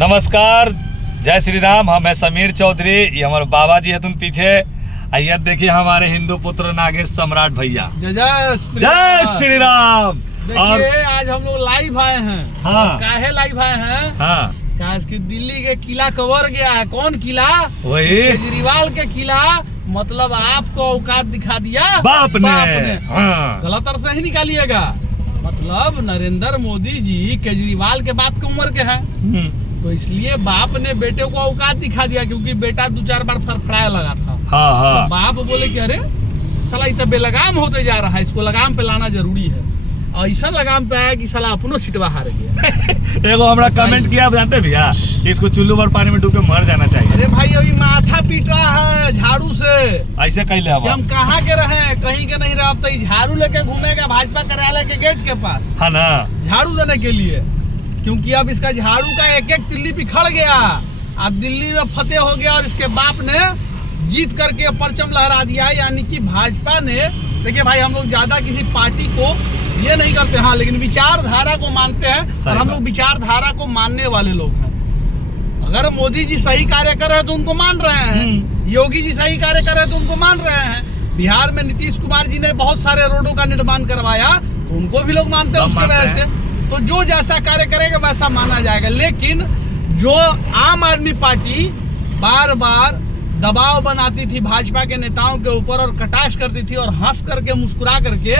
नमस्कार, जय श्री राम। हम है समीर चौधरी, ये हमारे बाबा जी है तुम पीछे। आइए देखिए हमारे हिंदू पुत्र नागेश सम्राट भैया। जय श्री राम। और आज हम लोग लाइव आए हैं। हाँ। काहे लाइव आए हैं? हाँ, काश कि दिल्ली के किला कवर गया है। कौन किला? वही केजरीवाल के किला। मतलब आपको औकात दिखा दिया बाप ने। हाँ। गलत अर्थ से ही निकालिएगा। मतलब नरेंद्र मोदी जी केजरीवाल के बाप की उम्र के हैं, तो इसलिए बाप ने बेटे को औकात दिखा दिया, क्योंकि बेटा 2-4 बार फड़फड़ाया लगा था। हाँ हाँ। तो बाप बोले कि अरे साला ये तो बेलगाम होते जा रहा है, इसको लगाम पे लाना जरूरी है। और ऐसा लगाम पे आया कि साला अपनो सीटवा हार गया। एगो हमरा कमेंट किया, आप जानते भैया, इसको चुल्लू भर पानी में डूब के मर जाना चाहिए। अरे भाई अभी माथा पीट रहा है झाड़ू से। ऐसे कैले कि हम कहाँ के रहे, कहीं के नहीं रहे। अब तो झाड़ू लेके घूमेगा भाजपा कार्यालय के गेट के पास, है ना, झाड़ू देने के लिए। क्योंकि अब इसका झाड़ू का एक एक तिल्ली बिखर गया। अब दिल्ली में फतेह हो गया और इसके बाप ने जीत करके परचम लहरा दिया। यानी कि भाजपा ने, देखिए भाई, हम लोग ज्यादा किसी पार्टी को ये नहीं करते, हाँ, लेकिन विचारधारा को मानते हैं और हम लोग विचारधारा को मानने वाले लोग हैं। अगर मोदी जी सही कार्य कर रहे हैं तो उनको मान रहे हैं, योगी जी सही कार्य कर रहे हैं तो उनको मान रहे हैं। बिहार में नीतीश कुमार जी ने बहुत सारे रोडों का निर्माण करवाया, तो उनको भी लोग मानते हैं उसके वजह से। तो जो जैसा कार्य करेगा वैसा माना जाएगा। लेकिन जो आम आदमी पार्टी बार बार दबाव बनाती थी भाजपा के नेताओं के ऊपर और कटाक्ष करती थी और हंस करके मुस्कुरा करके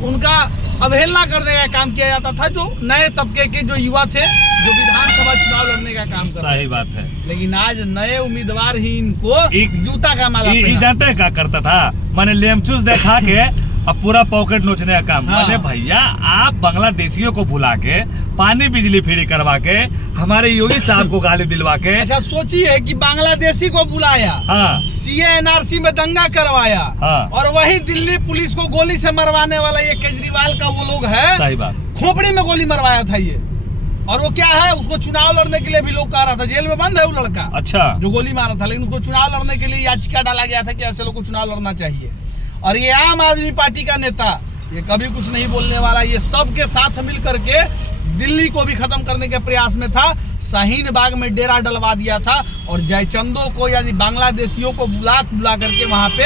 उनका अवहेलना करने का काम किया जाता था, जो नए तबके के जो युवा थे, जो विधानसभा चुनाव लड़ने का काम कर रहे थे। सही बात है। लेकिन आज नए उम्मीदवार ही इनको एक जूता का माला जानते हैं क्या करता था? मैंने लेमचूस देखा के अब पूरा पॉकेट नोचने का काम। हाँ। मैंने भैया, आप बांग्लादेशियों को भुला के, पानी बिजली फ्री करवा के, हमारे योगी साहब को गाली दिलवा के। अच्छा सोचिए कि बांग्लादेशी को बुलाया, हाँ, सीए एनआरसी में दंगा करवाया, हाँ, और वही दिल्ली पुलिस को गोली से मरवाने वाला ये केजरीवाल का वो लोग है। सही बात। खोपड़ी में गोली मरवाया था ये। और वो क्या है, उसको चुनाव लड़ने के लिए भी लोग कह रहा था, जेल में बंद है वो लड़का। अच्छा, जो गोली मारा था, लेकिन उसको चुनाव लड़ने के लिए याचिका डाला गया था कि ऐसे लोग को चुनाव लड़ना चाहिए। और ये आम आदमी पार्टी का नेता, ये कभी कुछ नहीं बोलने वाला, ये सबके साथ मिल करके दिल्ली को भी खत्म करने के प्रयास में था। शाहीन बाग में डेरा डलवा दिया था और जयचंदो को यानी बांग्लादेशियों को बुला करके वहां पे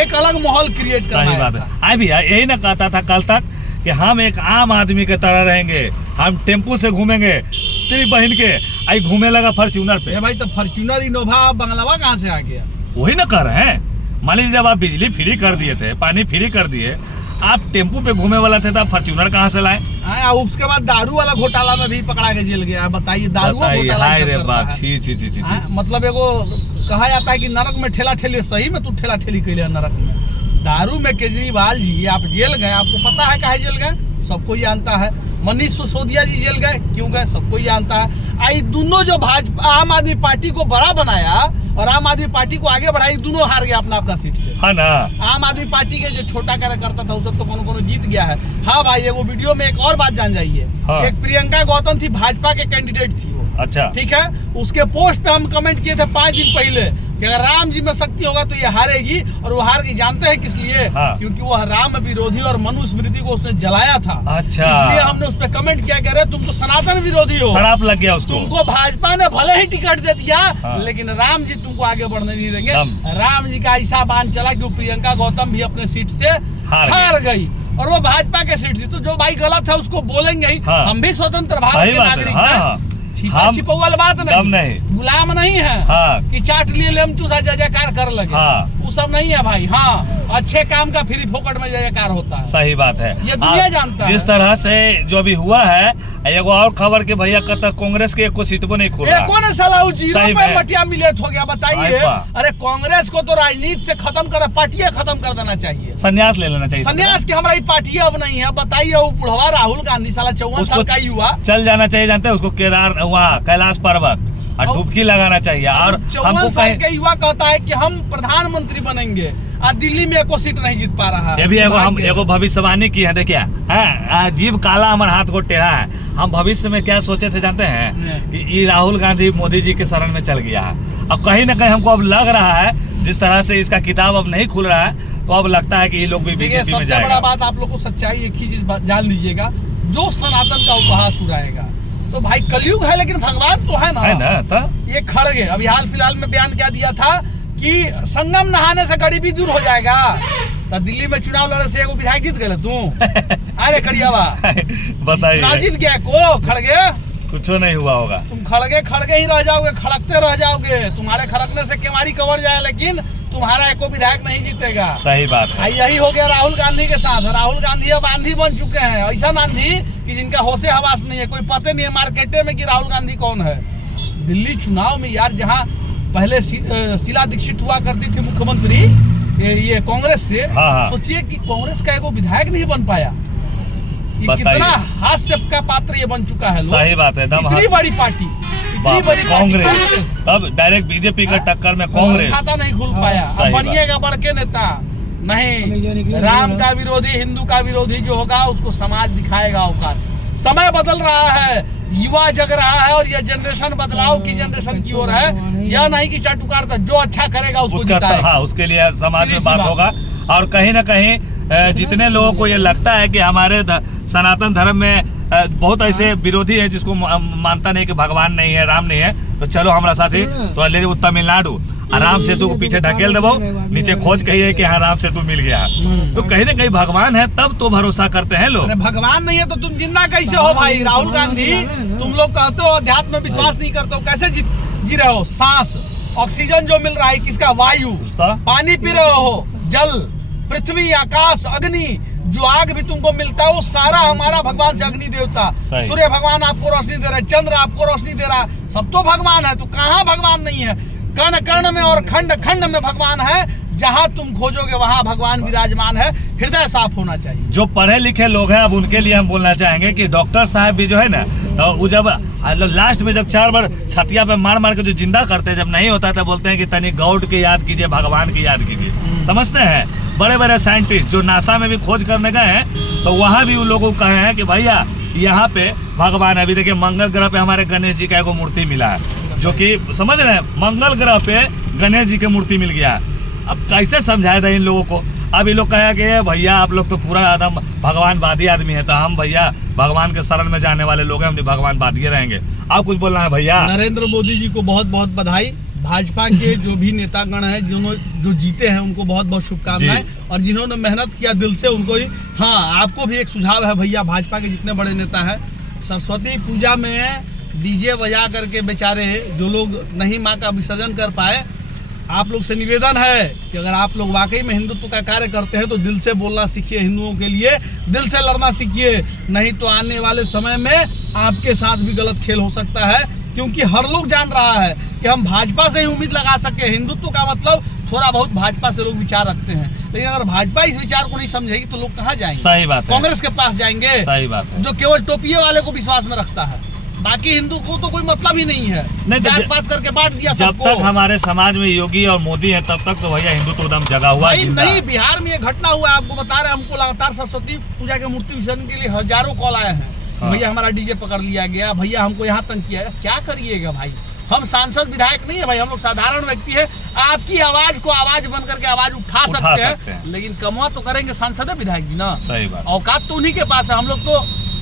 एक अलग माहौल क्रिएट करवाया था। आई भैया, यही ना कहता था कल तक कि हम एक आम आदमी के तरह रहेंगे, हम टेम्पू से घूमेंगे। तेरी बहन के आई घूमे लगा फॉर्च्यूनर पे। भाई तो फॉर्च्यूनर इनोवा बंगलावा कहाँ से आ गया? वही ना कर रहे हैं। मान लीजिए जब आप बिजली फ्री कर दिए थे, पानी फ्री कर दिए, आप टेम्पू पे घूमे वाला थे, तो आप फॉर्च्यूनर कहाँ से लाए? उसके बाद दारू वाला घोटाला में भी पकड़ा के जेल गया। बताइए, दारू घोटाला। मतलब एगो कहा जाता है कि नरक में ठेला ठेली, सही में तू ठेला ठेली कैले नरक में। दारू में केजरीवाल जी आप जेल गए, आपको पता है काहे जेल गए? सबको जानता है। मनीष सिसोदिया जी जेल गए, क्यों गए? सबको जानता है। आई दोनों जो भाजपा आम आदमी पार्टी को बड़ा बनाया और आम आदमी पार्टी को आगे बढ़ाई, दोनों हार गया अपना अपना सीट से, है ना। आम आदमी पार्टी के जो छोटा कार्यकर्ता था, वो सब तो कोनो जीत गया है। हाँ भाई, एगो वीडियो में एक और बात जान जाइए। हाँ। एक प्रियंका गौतम थी, भाजपा के कैंडिडेट थी वो। अच्छा, ठीक है। उसके पोस्ट पे हम कमेंट किए थे 5 दिन पहले कि अगर राम जी में शक्ति होगा तो ये हारेगी। और वो हार गई, जानते हैं किस लिए? हाँ। क्योंकि वो राम विरोधी और मनुस्मृति को उसने जलाया था। अच्छा, इसलिए हमने उस पर कमेंट किया, कह रहे तुम तो सनातन विरोधी हो, शराब लग गया उसको। तुमको भाजपा ने भले ही टिकट दे दिया, हाँ, लेकिन राम जी तुमको आगे बढ़ने नहीं देंगे। राम जी का ऐसा बांध चला कि प्रियंका गौतम भी अपने सीट से हार गई और वो भाजपा के सीट थी। तो जो भाई गलत है उसको बोलेंगे ही। हाँ। हम भी स्वतंत्र भारत के नागरिक हैं। छिपौल बात नहीं, गुलाम नहीं है। हाँ। कि चाट लिए लेमचूसा जय जयकार कर लगे। हाँ। वो सब नहीं है भाई। हाँ, अच्छे काम का फ्री फोकट में जय जयकार होता है। सही बात है, ये दुनिया जानता है। जिस तरह से जो अभी हुआ है, एगो और खबर के भैया कहता कांग्रेस के एको सीट नहीं खुला। मटिया मिलेट हो गया, बताइए। अरे कांग्रेस को तो राजनीति से खत्म कर, पार्टियां खत्म कर देना चाहिए, संन्यास ले लेना चाहिए। संन्यास की हमारी पार्टी अब नहीं है। बताइए, वो बुढ़वा राहुल गांधी साला 54 साल का युवा चल जाना चाहिए, जानते हैं उसको? केदार वहाँ कैलाश पर्वत और डुबकी लगाना चाहिए। और 54 साल का युवा कहता है कि हम प्रधानमंत्री बनेंगे और दिल्ली में एको सीट नहीं जीत पा रहा है। ये भी एगो भविष्यवाणी की है। देखिए, जीव काला हमारे हाथ को टेढ़ा है। हम भविष्य में क्या सोचे थे जानते हैं? कि ये राहुल गांधी मोदी जी के शरण में चल गया है। अब कहीं ना कहीं हमको अब लग रहा है, जिस तरह से इसका किताब अब नहीं खुल रहा है, तो अब लगता है कि ये लोग भी बीजेपी में जाएगा। सबसे बड़ा बात आप लोग को सच्चाई एक ही चीज जान लीजिएगा, जो सनातन का उपहास उड़ाएगा, तो भाई कलयुग है लेकिन भगवान तो है ना। तो ये खड़गे अभी हाल फिलहाल में बयान क्या दिया था कि संगम नहाने से गरीबी दूर हो जाएगा। तो दिल्ली में चुनाव लड़ने से एगो विधायक जीत गए तू। अरे करियावा बताइए, चुनाव जीत गया को खड़गे, कुछ नहीं हुआ होगा। तुम खड़गे ही रह जाओगे, खड़कते रह जाओगे। तुम्हारे खड़कने से केवाड़ी कवर जाए लेकिन तुम्हारा एको विधायक नहीं जीतेगा। सही बात है। यही हो गया राहुल गांधी के साथ। राहुल गांधी अब आंधी बन चुके हैं, ऐसा आंधी कि जिनका होशे हवास नहीं है, कोई पता नहीं है मार्केटे में कि राहुल गांधी कौन है। दिल्ली चुनाव में यार जहाँ पहले शीला दीक्षित हुआ करती थी मुख्यमंत्री ये कांग्रेस से, हाँ। सोचिए कि कांग्रेस का एगो विधायक नहीं बन पाया। ये कितना हास्य का पात्र ये बन चुका है। सही बात है। इतनी बड़ी पार्टी, कांग्रेस, तब डायरेक्ट बीजेपी का टक्कर में कांग्रेस खाता नहीं खुल पाया। अब बनिएगा बड़ के नेता नहीं, राम का विरोधी, हिंदू का विरोधी जो होगा उसको समाज दिखाएगा औकात। समय बदल रहा है, युवा जग रहा है और यह जनरेशन बदलाव की जनरेशन की ओर है। यह नहीं कि चाटुकार था, जो अच्छा करेगा उसको हाँ, उसके लिए समाज में बात होगा। और कहीं ना कहीं जितने लोगों को ये लगता है कि हमारे सनातन धर्म में बहुत ऐसे विरोधी है जिसको मानता नहीं कि भगवान नहीं है, राम नहीं है, तो चलो हमारा साथी तो ले वो तमिलनाडु आराम से तू पीछे ढकेल देवो, नीचे खोज कहिए कि हाँ राम से तू मिल गया। तो कहीं ना कहीं भगवान है तब तो भरोसा करते हैं लोग। भगवान नहीं है तो तुम जिंदा कैसे हो भाई? राहुल गांधी, तुम लोग कहते हो अध्यात्म में विश्वास नहीं करते हो, कैसे जी रहे हो? सांस, ऑक्सीजन जो मिल रहा है किसका? वायु। पानी पी रहे हो, जल, पृथ्वी, आकाश, अग्नि, जो आग भी तुमको मिलता है वो सारा हमारा भगवान से। अग्नि देवता, सूर्य भगवान आपको रोशनी दे रहा है, चंद्र आपको रोशनी दे रहा है, सब तो भगवान है। तो कहाँ भगवान नहीं है? कण कण में और खंड खंड में भगवान है। जहाँ तुम खोजोगे वहाँ भगवान विराजमान है। हृदय साफ होना चाहिए। जो पढ़े लिखे लोग हैं अब उनके लिए हम बोलना चाहेंगे कि डॉक्टर साहब भी जो है ना, तो वो जब लास्ट में जब 4 बार छतिया पे मार मार के जो जिंदा करते हैं, जब नहीं होता तो बोलते हैं कि तनी गॉड की याद कीजिए, भगवान की याद कीजिए। समझते हैं? बड़े बड़े साइंटिस्ट जो नासा में भी खोज करने गए हैं तो वहाँ भी उन लोगों को कहे हैं कि भैया यहाँ पे भगवान है। अभी देखिए मंगल ग्रह पे हमारे गणेश जी का एगो मूर्ति मिला है, जो कि समझ रहे हैं, मंगल ग्रह पे गणेश जी की मूर्ति मिल गया है। अब कैसे समझाया था इन लोगों को? अब ये लोग कहे कि भैया आप लोग तो पूरा एकदम भगवानवादी आदमी है, तो हम भैया भगवान के शरण में जाने वाले लोग हैं, हम भगवानवादी रहेंगे। आप कुछ बोलना है भैया? नरेंद्र मोदी जी को बहुत बहुत बधाई। भाजपा के जो भी नेतागण हैं जो जीते हैं उनको बहुत बहुत शुभकामनाएं, और जिन्होंने मेहनत किया दिल से उनको ही। हाँ, आपको भी एक सुझाव है भैया, भाजपा के जितने बड़े नेता हैं, सरस्वती पूजा में डीजे बजा करके बेचारे जो लोग नहीं माँ का विसर्जन कर पाए, आप लोग से निवेदन है कि अगर आप लोग वाकई में हिंदुत्व का कार्य करते हैं तो दिल से बोलना सीखिए, हिंदुओं के लिए दिल से लड़ना सीखिए। नहीं तो आने वाले समय में आपके साथ भी गलत खेल हो सकता है, क्योंकि हर लोग जान रहा है कि हम भाजपा से ही उम्मीद लगा सके। हिंदुत्व का मतलब थोड़ा बहुत भाजपा से लोग विचार रखते हैं, लेकिन अगर भाजपा इस विचार को नहीं समझेगी तो लोग कहाँ जाएंगे? सही बात है। कांग्रेस के पास जाएंगे। सही बात है। जो केवल टोपिये वाले को विश्वास में रखता है, बाकी हिंदू को तो कोई मतलब ही नहीं है। जात पात करके बांट दिया सबको। जब तक हमारे समाज में योगी और मोदी है तब तक तो भैया हिंदुत्व एकदम जगा हुआ है। नहीं, बिहार में ये घटना हुआ है, आपको बता रहे हैं। हमको लगातार सरस्वती पूजा के मूर्ति विसर्जन के लिए हजारों कॉल आए हैं। भैया हमारा डीजे पकड़ लिया गया, भैया हमको यहाँ तंग किया। क्या करिएगा भाई? हम सांसद विधायक नहीं है भाई, हम लोग साधारण व्यक्ति है। आपकी आवाज को आवाज बन करके आवाज उठा सकते हैं, लेकिन कमवा तो करेंगे सांसद है विधायक जी ना। सही बात। औकात तो उन्हीं के पास है। हम लोग तो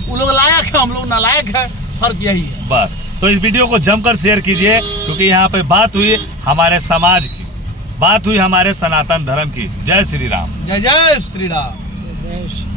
वो लोग लायक है, हम लोग नालायक है। फर्क यही है बस। तो इस वीडियो को जमकर शेयर कीजिए, क्योंकि यहाँ पे बात हुई हमारे समाज की, बात हुई हमारे सनातन धर्म की। जय श्री राम। जय जय श्री राम।